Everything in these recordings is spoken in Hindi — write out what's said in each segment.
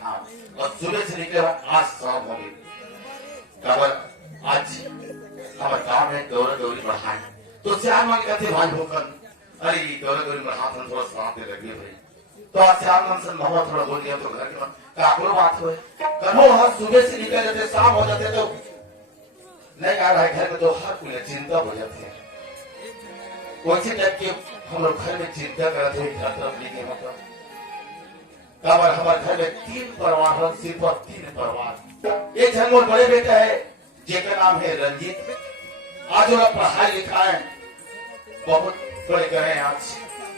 खाओ और सुबह से निकले आज शाम हो गई। आज हमारे गांव में दौरा दौरी बढ़ाए तो श्याम मान कहते भाई भूखन अरे दौरा दौरी बढ़ा थोड़ा साथ दे लगे भाई तो आज श्याम मान से महुआ थोड़ा बोल दिया तो घर के काकुर बात हुए करो हर सुबह से निकल जाते शाम हो जाते तो नहीं आ रहा है घर में तो हर कोई चिंता हो जाती है। वैसे जब कि हम लोग घर में चिंता करते हैं घर तरफ नहीं मतलब हमारे घर में 3 परिवार है सिर्फ 3 परिवार। एक घर मोर बड़े बेटा है जिसका नाम है रंजीत। आज वो पढ़ाई लिखा है बहुत बड़े गए आज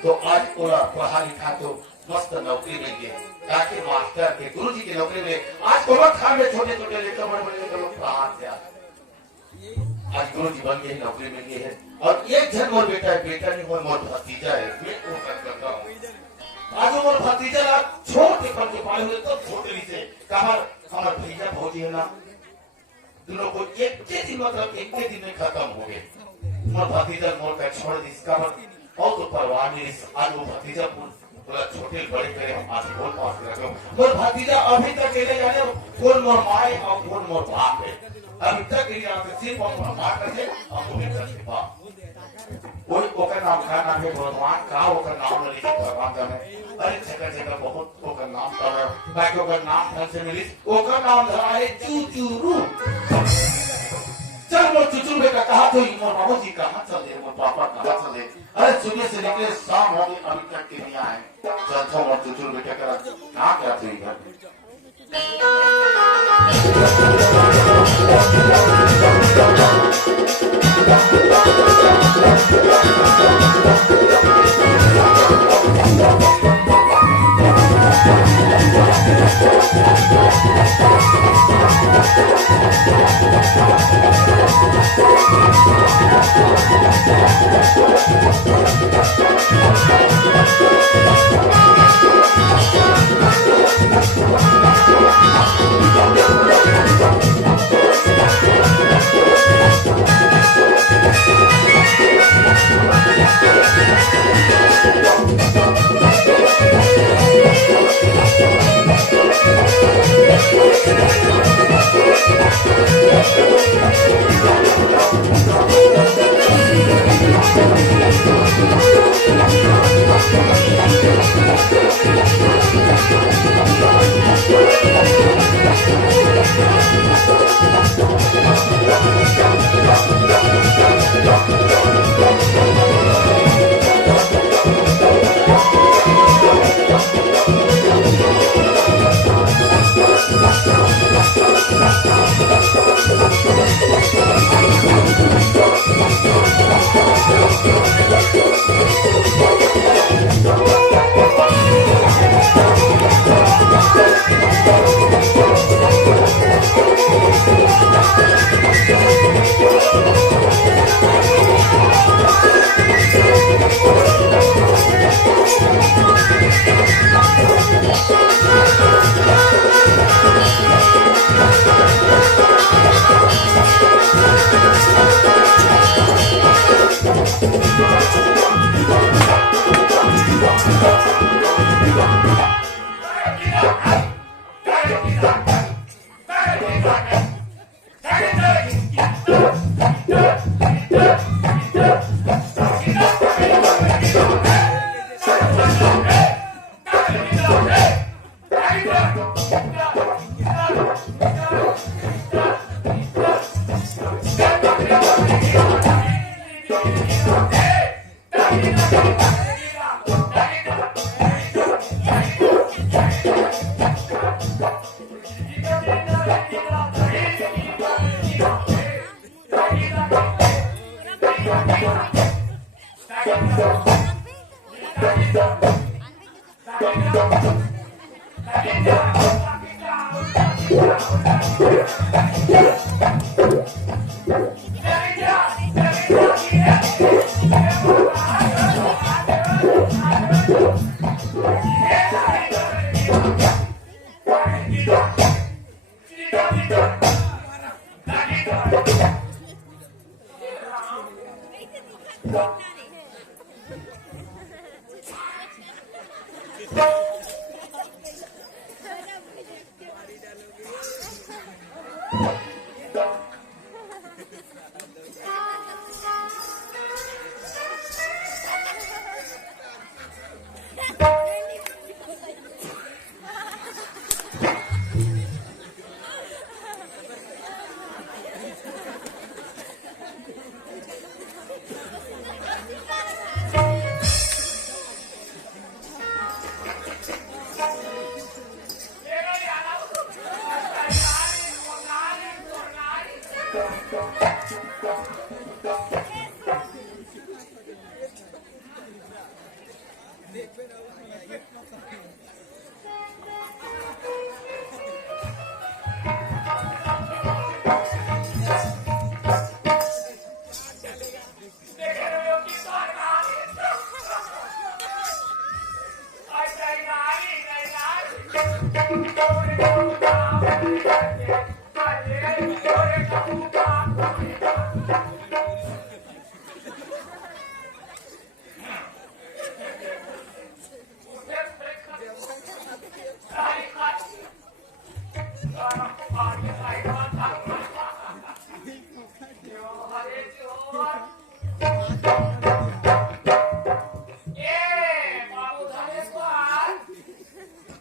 तो आज ओला पढ़ा लिखा तो मस्त नौकरी मिल गई ताकि मास्टर के गुरुजी की नौकरी मिले। आज कोमर खान में छोटे छोटे लेकर बड़े बड़े लेकर लोग पढ़ा थे आज गुरुजी बन गए नौकरी मिल गई है। और एक जन मोर बेटा है बेटा नहीं वो मोर भतीजा है मैं वो करता हूँ। आज वो मोर भतीजा ना छोटे कम के पाले हुए तो छोटे से कमर हमारे भैया भौजी है ना दोनों को एक के दिन मतलब एक के दिन में खत्म हो गए। मोर भतीजा मोर का छोड़ दी इसका और तो परवाह नहीं आज वो भतीजा पूरा छोटे बड़े करे आज बहुत पास रखो। मोर भतीजा अभी तक ले जाने कौन मोर माए और कौन मोर बाप है अभी तक नहीं जानते सिर्फ हम मां करते और उन्हें करते बाप कोई ओकर नाम का नाम है भगवान का ओकर नाम लिखे भगवान का है। अरे जगह जगह बहुत ओकर नाम का है बाकी ओकर नाम ढंग से मिली ओकर नाम धरा है चूचूरू। चल मोर चुचुर बेटा कहा तो मोर बाबू जी कहाँ चले मोर पापा कहाँ चले। अरे सुबह से निकले शाम हो गई अभी तक के नहीं आए। चल तो मोर चुचुर बेटा करा कहाँ गया थे घर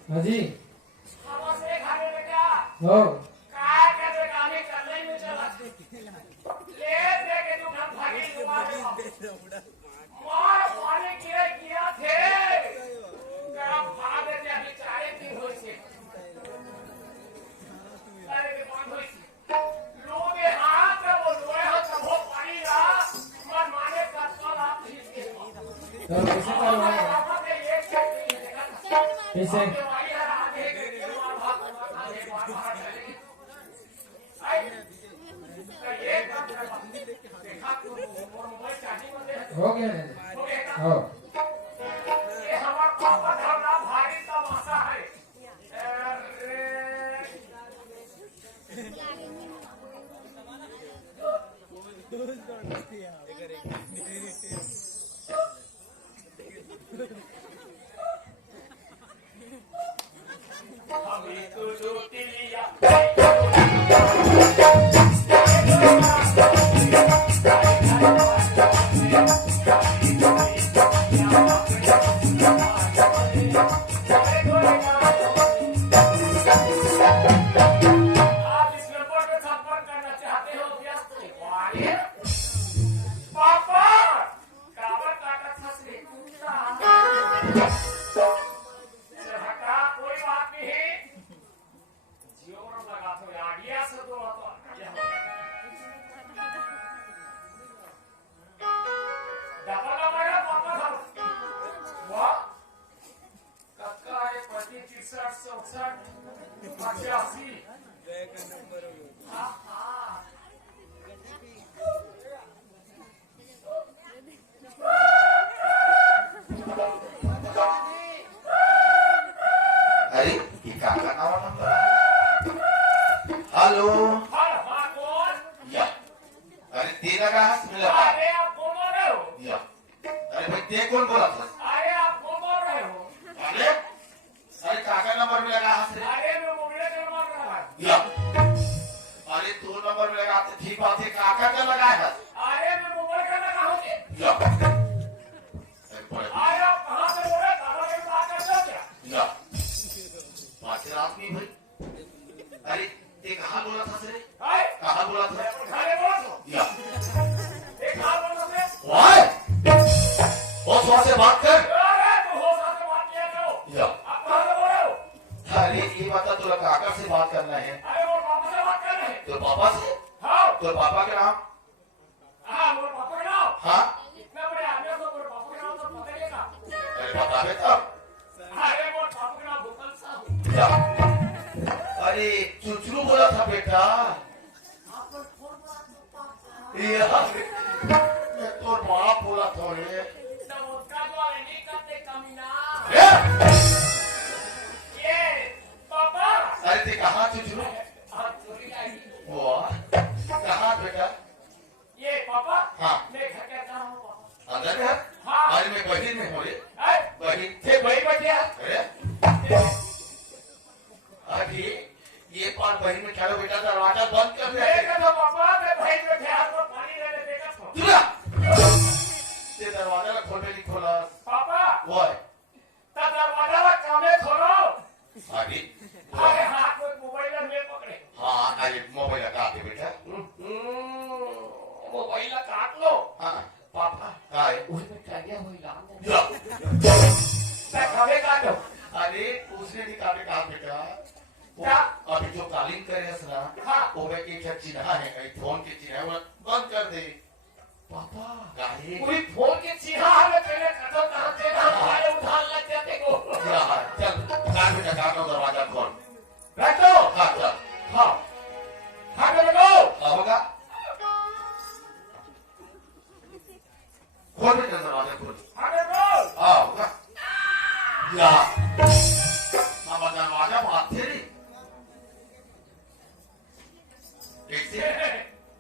हाँ जी हो तो कैसे करवाएगा कैसे हो गया हो अरे ये काका नावा नंबर हेलो या अरे तेरा का हाथ मिला अरे आप कौन बोल रहे हो? या अरे भाई ते कौन बोला था अरे आप कौन बोल रहे हो? अरे अरे काका नंबर मिला का हाथ से अरे मैं मोबाइल से बोल रहा हूँ। या अरे तू नंबर मिला का हाथ ठीक बात है काका का लगाया है अरे मैं मोबाइल का लगा हूँ। या अरे आप कहाँ से बोल रहे हैं? कहाँ से बात कर रहे हो क्या? या पांच रात में भाई अरे ते कहाँ बोला था से हाय? कहाँ बोला था मैं घरे बोला था। या एक हाथ बोला था। वाह बहुत स्वाद से बात कर अरे तो हो साथ में बात किया करो। या आप कहाँ से बोल रहे हो? अरे ये बता तुला काका से बात करना है अरे वो पापा से बात कर रहे हैं। तो पापा से हाँ तो पापा के नाम हाँ मेरे पापा का नाम। हाँ इतना बड़े आदमी हो तो मेरे पापा का नाम तो पता ही था। अरे बता बेटा अरे वो पापा का नाम भूतल साहब। या अरे चुचरू बोला था बेटा या मैं तो बाप बोला था रे तो उसका जो है नहीं करते कमीना। ए! ये पापा अरे ते कहाँ चुचरू हाँ चोरी आई। वाह कहाँ बेटा ये पापा हाँ। मैं घर के अंदर हूँ पापा। अंदर में है हाँ। अरे मैं बहिर में हूँ रे अरे बहिर ये वही बच्चे हैं। अरे अरे ये कौन बहन में ठहरो बेटा दरवाजा बंद कर दे देखा था पापा मैं भाई बैठे हाथ में पानी लेने देखा था तुला ये दरवाजा ला खोल नहीं खोला पापा वो है तब दरवाजा ला कामे खोलो अरे अरे हाथ में मोबाइल में पकड़े हाँ अरे मोबाइल लगा दे बेटा मोबाइल ला काट लो हाँ पापा क्या है उसमें क्या गया वही लाम या, मैं कामे काटो अरे उसने नहीं काटे कहा बेटा वो क्या? अभी जो कालीन करे है ना हाँ। वो में एक चिन्ह है कहीं फोन के चिन्ह है वो बंद कर दे पापा काहे पूरी फोन के चिन्ह हमें पहले खत्म कहाँ से ना हमारे उधार लग जाते को क्या है चल काट बेटा काट दो दरवाजा खोल रख दो हाँ चल हाँ हाँ कर लो अब होगा खोल बेटा दरवाजा खोल हाँ कर लो हाँ होगा या मामा दरवाजा बात थे नहीं कैसे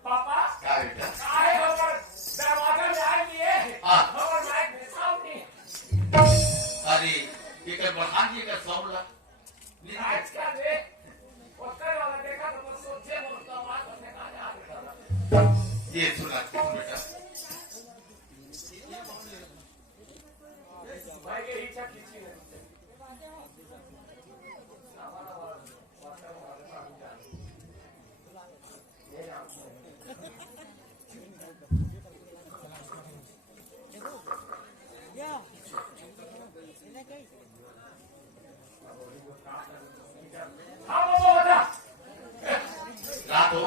पापा क्या बेटा काहे हमर दरवाजा में आ लिए हाँ। हमर लाइट में साउंड अरे ये कर बढ़ान ये कर सौला लाइट का दे उसका वाला देखा तो सोचे वो तो बात करने का आ ये सुना तुम बेटा भाई के इच्छा किसी ने हाँ बाबा बता रात हो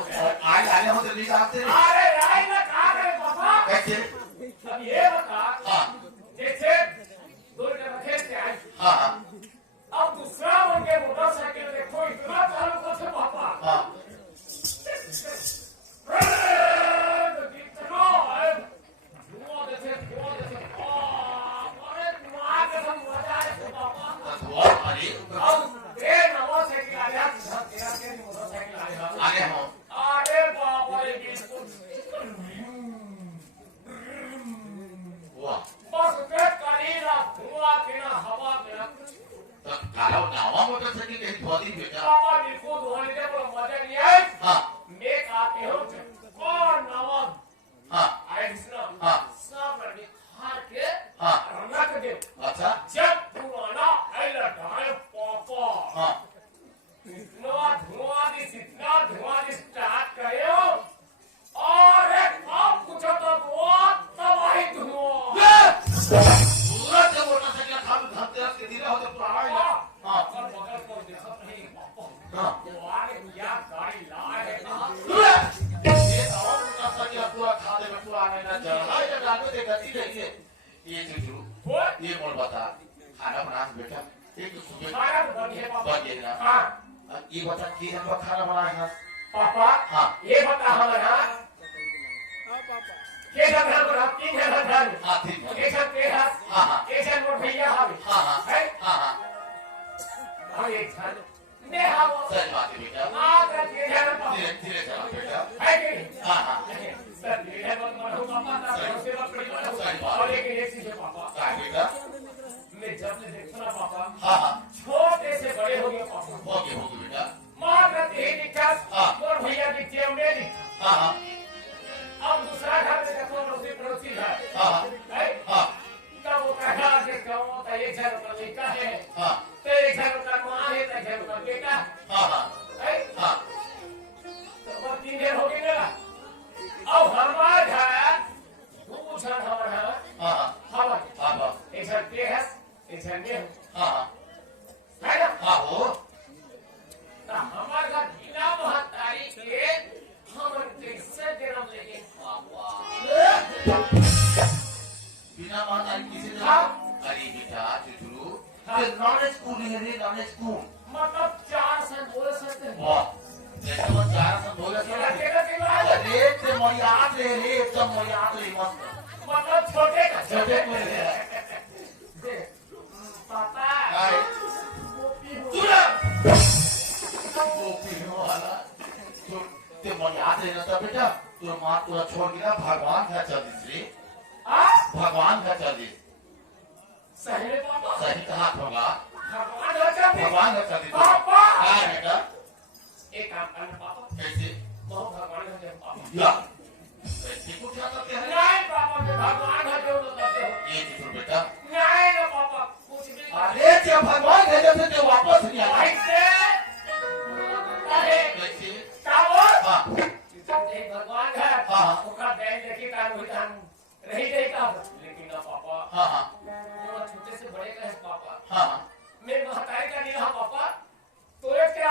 आज आने हो तो नहीं आते अरे राय ना कहा करे पापा कैसे अब ये बता हाँ जैसे दूर के रखे से आए हाँ हाँ अब दूसरा उनके मोटरसाइकिल देखो इतना चालू कर से पापा हाँ तो कितना है धुआं देते अरे मार के सब मजा आए पापा हुआ अरे अब ये नवा साइकिल आ गया तेरा के मोटरसाइकिल आ गया आगे हो अरे बाबा ये बिल्कुल हुआ बस पेट कालीना धुआं के ना हवा में तो काला नावा मोटरसाइकिल कहीं धोदी बेटा पापा बिल्कुल धोने के बोला मजा नहीं आए हाँ मैं खाते हो कौन नवा हाँ आए जिसना हाँ सब लड़के हार के हाँ रंगा के दे अच्छा जब पुराना ऐला ढाल पापा हाँ इतना धुआं दी स्टार्ट करे हो और एक आप कुछ तो बहुत तबाही धुआं पूरा जब मोटरसाइकिल खाम धरते के दिला होते पुराना ही हाँ अगर बगल को देखा नहीं पापा हाँ वो आगे क्या गाड़ी लाए है ना ये और मोटरसाइकिल पूरा खाने में पूरा आने ना चला ये डाल दे गति नहीं है ये जुजू वो ये बोल बता खाना बना बेटा एक सुबह खाना तो बन है पापा बन गया हाँ ये बता कि हम खाना बनाए हैं पापा हाँ ये बता हमारा कैसा घर बना तीन है घर हाँ ठीक है कैसा तेरा हाँ हाँ कैसा मोर भैया हम हाँ हाँ है हाँ हाँ हम एक घर ने हम सही बात है बेटा आकर के घर पापा धीरे धीरे चला बेटा है कि नहीं हाँ हाँ सर ये मत मारो पापा ना से मत करिए और एक ये चीज है पापा क्या बेटा मैं जब से देखता ना पापा हाँ हाँ छोटे से बड़े हो गए पापा होगी बेटा माँ का तेरी दिखा हाँ। और भैया दिखते हैं मैं दिखा हाँ हाँ अब दूसरा घर में देखो पड़ोसी घर हाँ है हाँ तब वो कहना कि गाँव का एक घर का लड़का है हाँ तेरे घर का माँ है तेरे घर का बेटा हाँ हाँ है हाँ तो वो 3 दिन हो गए ना अब हमारा घर दूसरा घर है हाँ हवा हाँ हाँ एक घर पे है एक घर में है हाँ है ना हाँ हो तो हमारा घर बिना महतारी के हम कैसे जन्म लेंगे बिना माता किसी ने हाँ। अरे बेटा चुचुरू हाँ। ये नॉन स्कूल है रे नॉन स्कूल मतलब 4 से बोल सकते हैं वाह जैसे वो चार से बोले तेरा तेरा तेरा अरे ते मरियाद रे एकदम मरियाद रे मस्त मतलब छोटे का छोटे को ले पापा आए गोपी हो सुना वो पीने वाला तो ते मरियाद रे ना बेटा तो माँ तुरा छोड़ के ना भगवान का चल दी भगवान का चल दी सही में पापा सही कहा होगा भगवान अच्छा भी भगवान का चल दी पापा क्या बेटा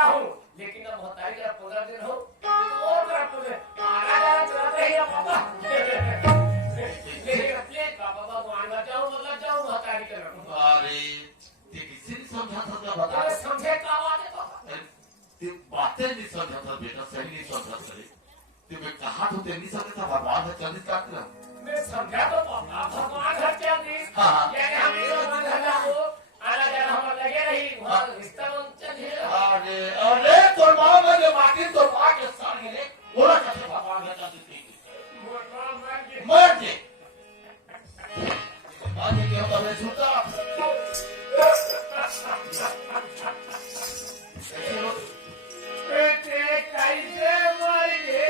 हूँ, लेकिन अब महतारी का 15 दिन हो तो और तरफ मुझे आना जाना चलाते ही पापा। लेकिन अपने पापा भगवान का जाऊँ मतलब जाऊँ महतारी के रखूँ। अरे ते किसी नहीं समझा था क्या बता? अरे समझे क्या बात है पापा? ते बातें नहीं समझा था बेटा, सही नहीं समझा था। ते मैं कहा तो ते नहीं समझा था भगवान का चंदित का करम। मैं समझा तो पापा भगवान घर चंदित। हाँ। यानी हम इस भगवान घर ना हो आना जाना हम लगे रही वहाँ रिश्ता बन चले। अरे अरे तो माँ में जो बाकी तो माँ के साथ गिरे वो ना कैसे भगवान का चंदित की मर जे आज ये होता है झूठा बेटे कैसे मर गए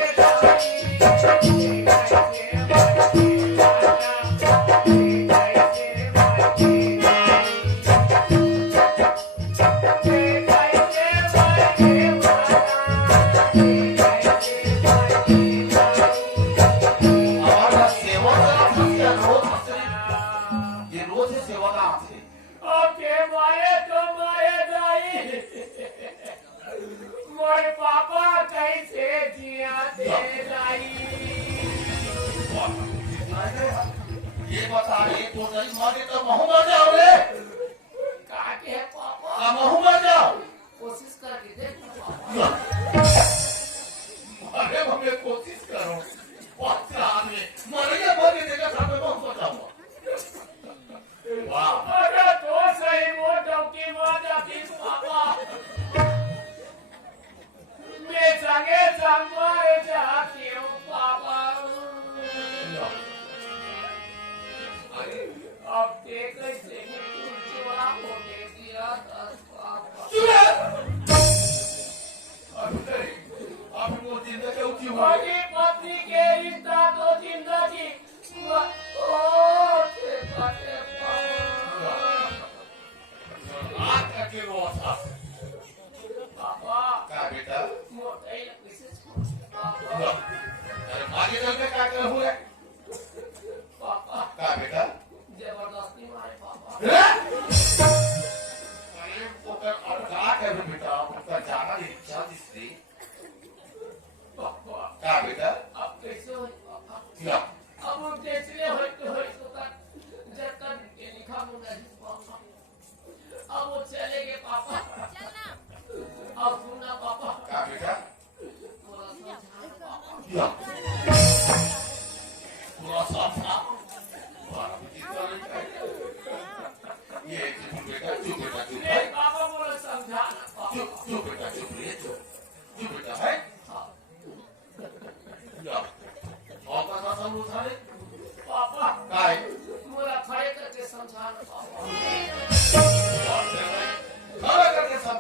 हमारा सेवा का फंसिया रोज हंसने ये रोज ही सेवा का हंसे ओके मारे तो मारे नहीं मोरे पापा कैसे जिया दे लाई ये बता रे तो नहीं मारे तो महू मर जाओ रे काटे है पापा ना महू मर जाओ कोशिश करके देख पापा अरे हमें कोशिश करो बहुत आदमी मरेगा मरे देगा सामने बहुत बचाऊंगा वाह अरे तो सही वो डोकी मार जाती पापा मैं संगे संग मारे जाती हूँ पापा अब देख कैसे जवाब हो दिया पापा अभी वो जिंदगी ऊंची हुई पति पत्नी के रिश्ता तो जिंदगी आग का के वो था पापा क्या बेटा मोटे पापा अरे आगे चल के क्या कर हुए पापा क्या बेटा जबरदस्ती मारे पापा अरे वो कर और क्या कर बेटा उसका जाना इच्छा थी पापा क्या बेटा अब कैसे हो पापा क्या अब वो जैसे हो तो जब तक लिखा मुझे पापा अब वो चले गए पापा अब सुनना पापा क्या बेटा थोड़ा समझाना पापा क्या पूरा साफ था ये चुप बेटा चुप बेटा चुप नहीं पापा बोले समझाना चुप पापा चुप बेटा चुप रे चुप चुप बेटा है क्या और का सब उठाए पापा काय मोरा खड़े करके समझाना पापा खड़ा करके सब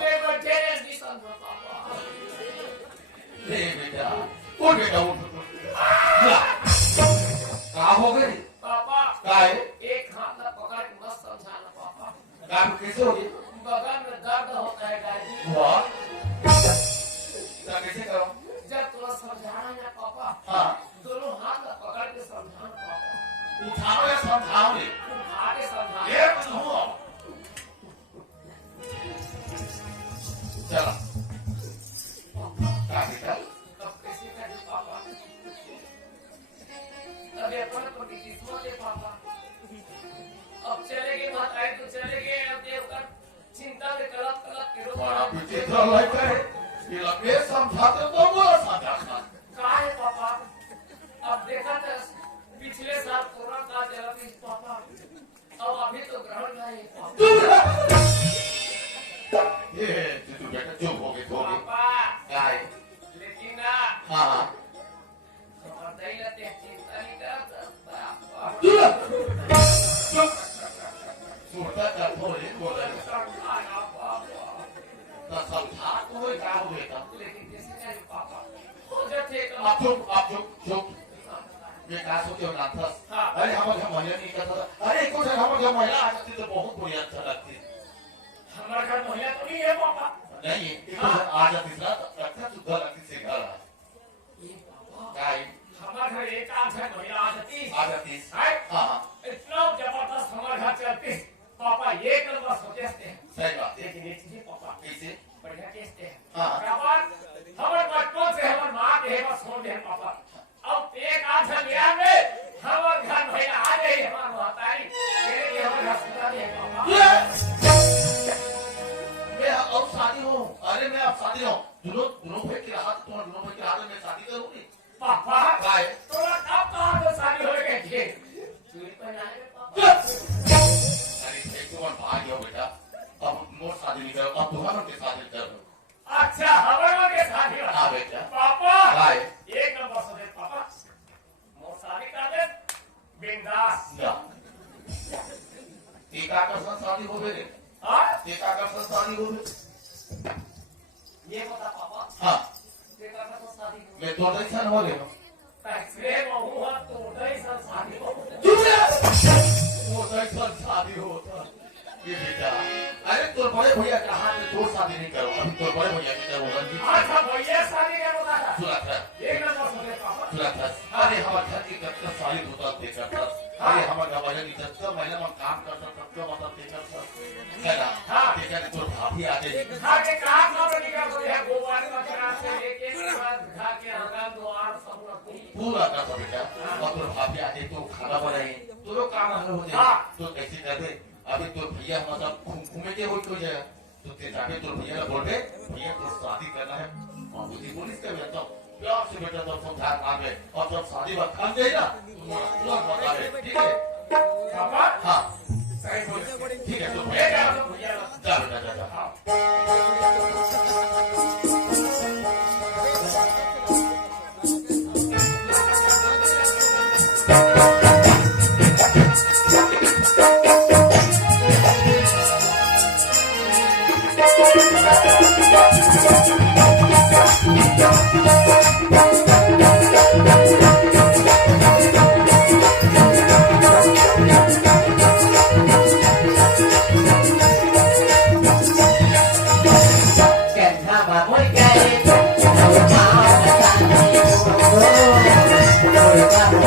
मैं बैठे नहीं समझा पापा ले बेटा उठ बेटा उठ क्या हो गई पापा काय एक हाथ में पकड़ के मत समझाना पापा काम कैसे हो गई बगल में दर्द होता है दादी वाह कैसे करो जब थोड़ा समझाना है ना पापा हाँ दोनों हाथ में पकड़ के समझाना पापा उठाओ या समझाओ रे उठा के समझाना ये सुनो चला क्या बेटा अब कैसे करें पापा अबे अपन को किस्मत है पापा अब चले गए बात आए तो चले गए अब देवकर चिंता में कलप करो बड़ा विचित्र लगता है कि लगे समझाते तो वो समझाता कहा है पापा अब देखा था पिछले साल कोरोना का जन्म इस पापा अब अभी तो ग्रहण नहीं है पापा ये तू बेटा चुप हो गई थोड़ी पापा काय लेकिन ना हाँ हाँ और नहीं रहते चिंता नहीं करता पापा चुप सुनता कर थोड़ी बोले समझाना पापा तो समझा तो वो क्या हो बेटा लेकिन कैसे करें पापा हो जाते तो आप चुप ये क्या सोचे हो नाथस हाँ। अरे हमारे महिला नहीं करता अरे कुछ हमारे महिला आ जाती तो बहुत बढ़िया अच्छा लगती हमारे घर महिला तो नहीं है पापा नहीं एक आ जाती ना अच्छा शुद्ध लगती से घर ये पापा काय हमारे घर एक आध है महिला आ जाती आ जाती है हाँ हाँ इतना जबरदस्त हमारे घर चलती पापा ये कल बस होते हैं सही बात है लेकिन ये चीजें पापा कैसे बढ़िया के अरे मैं अब शादी हूँ दोनों दोनों भाई के हाथ तुम्हारे दोनों भाई के हाथ में मैं शादी करूंगी पापा काय तोरा कब कहाँ तो शादी होए के थे चूड़ी पहनाए रे पापा अरे एक तो भाग गया बेटा अब मोर शादी नहीं करो अब तुम्हारों के शादी करो अच्छा हमारों के शादी हो हाँ बेटा पापा काय एक नंबर से पापा मोर शादी कर दे बिंदास ना टीका का शादी हो गए हाँ टीका का शादी हो गए ये बता पापा हाँ देखा का तो शादी हो मैं तो नहीं सन हो रहे हो पैसे बहुआ तो नहीं सर शादी हो वो तो शादी होता ये बेटा अरे तोर बड़े भैया के हाथ में तो शादी नहीं करो अभी तोर बड़े भैया की करो अच्छा भैया शादी नहीं होता था सुना था एक नंबर से पापा सुना था अरे हमारे घर की कब तक सारी होता देखा था अरे हमारे हमारे की जब तक मैंने हम काम करता तब तक मतलब देखा था है ना हाँ देखा नहीं तोर भाभी आ गई खा के कहाँ खबर निकाल रही है गोबर का कचरा से लेके खा के आंगन द्वार सब रखती पूरा का सब बेटा और तोर भाभी आ गई तो खाना बनाई तो लोग काम हल हो जाए तो कैसे कर दे अभी तो भैया मतलब घूमे के हो तो जाएगा तो ते जाके तो भैया को बोल दे भैया तो शादी करना है बाबूजी बोलिस के बेटा प्यार से बेटा तो समझा मांगे और जब शादी वक्त खान जाए ना तो बता दे ठीक है पापा हाँ सही बोल ठीक है तो भैया भैया जा बेटा जा जा हाँ Hãy subscribe cho kênh Ghiền Mì Gõ để không bỏ lỡ